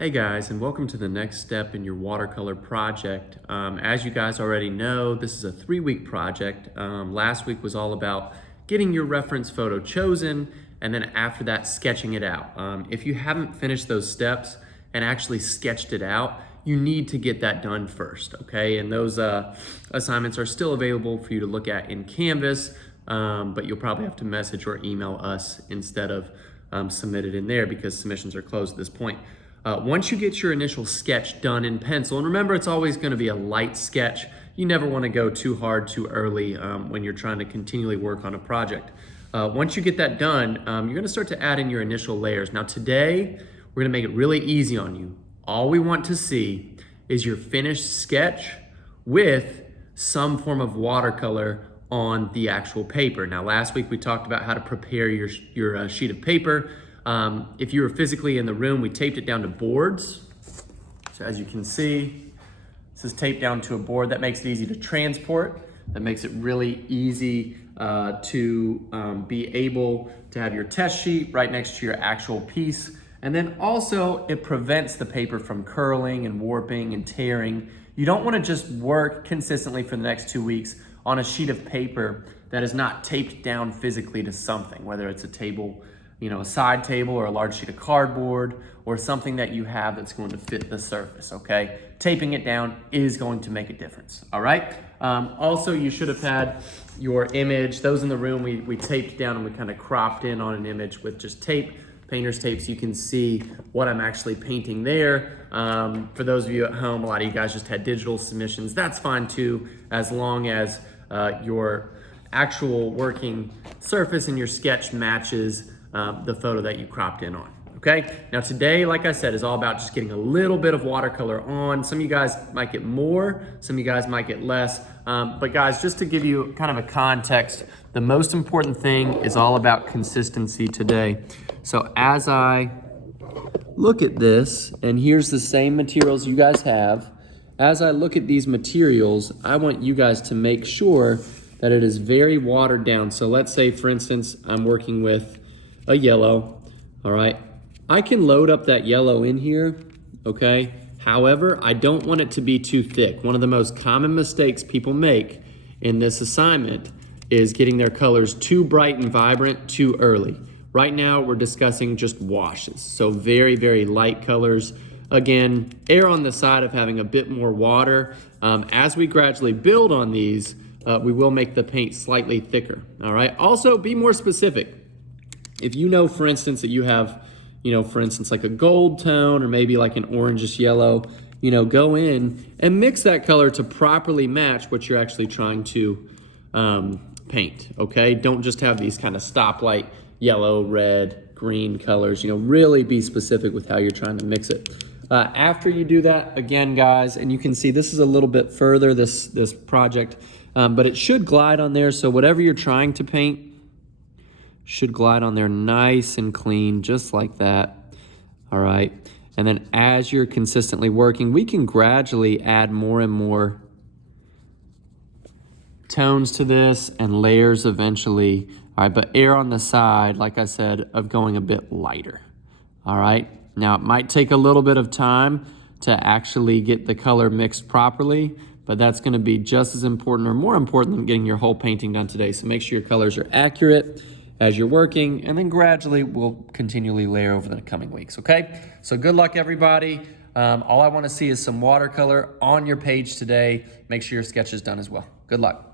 Hey guys, and welcome to the next step in your watercolor project. As you guys already know, this is a 3-week project. Last week was all about getting your reference photo chosen, and then after that, sketching it out. If you haven't finished those steps and actually sketched it out, you need to get that done first, okay? And those assignments are still available for you to look at in Canvas, but you'll probably have to message or email us instead of submit it in there because submissions are closed at this point. Once you get your initial sketch done in pencil, and remember it's always going to be a light sketch, you never want to go too hard too early when you're trying to continually work on a project. Once you get that done, you're going to start to add in your initial layers. Now today, we're going to make it really easy on you. All we want to see is your finished sketch with some form of watercolor on the actual paper. Now last week we talked about how to prepare your sheet of paper. If you were physically in the room, we taped it down to boards. So as you can see, this is taped down to a board. That makes it easy to transport. That makes it really easy to be able to have your test sheet right next to your actual piece. And then also it prevents the paper from curling and warping and tearing. You don't want to just work consistently for the next 2 weeks on a sheet of paper that is not taped down physically to something, whether it's a table, a side table or a large sheet of cardboard or something that you have that's going to fit the surface, okay? Taping it down is going to make a difference, all right? Also, you should have had your image. Those in the room, we taped down and we kind of cropped in on an image with just tape, painter's tape, so you can see what I'm actually painting there. For those of you at home, a lot of you guys just had digital submissions. That's fine too, as long as your actual working surface and your sketch matches the photo that you cropped in on, okay? Now today, like I said, is all about just getting a little bit of watercolor on. Some of you guys might get more, some of you guys might get less, but guys, just to give you kind of a context, the most important thing is all about consistency today. So as I look at this, and here's the same materials you guys have, as I look at these materials, I want you guys to make sure that it is very watered down. So let's say, for instance, I'm working with a yellow, all right? I can load up that yellow in here, okay? However, I don't want it to be too thick. One of the most common mistakes people make in this assignment is getting their colors too bright and vibrant too early. Right now, we're discussing just washes, so very, very light colors. Again, err on the side of having a bit more water. As we gradually build on these, we will make the paint slightly thicker, all right? Also, be more specific. If you know, for instance, that you have, for instance, like a gold tone or maybe like an orangish yellow, go in and mix that color to properly match what you're actually trying to paint, okay? Don't just have these kind of stoplight yellow, red, green colors, really be specific with how you're trying to mix it. After you do that, again, guys, and you can see this is a little bit further, this project, but it should glide on there. So whatever you're trying to paint should glide on there nice and clean, just like that, all right? And then as you're consistently working, we can gradually add more and more tones to this and layers eventually, all right? But err on the side, like I said, of going a bit lighter, all right? Now, it might take a little bit of time to actually get the color mixed properly, but that's gonna be just as important or more important than getting your whole painting done today. So make sure your colors are accurate as you're working, and then gradually we'll continually layer over the coming weeks, okay? So good luck, everybody. All I wanna see is some watercolor on your page today. Make sure your sketch is done as well. Good luck.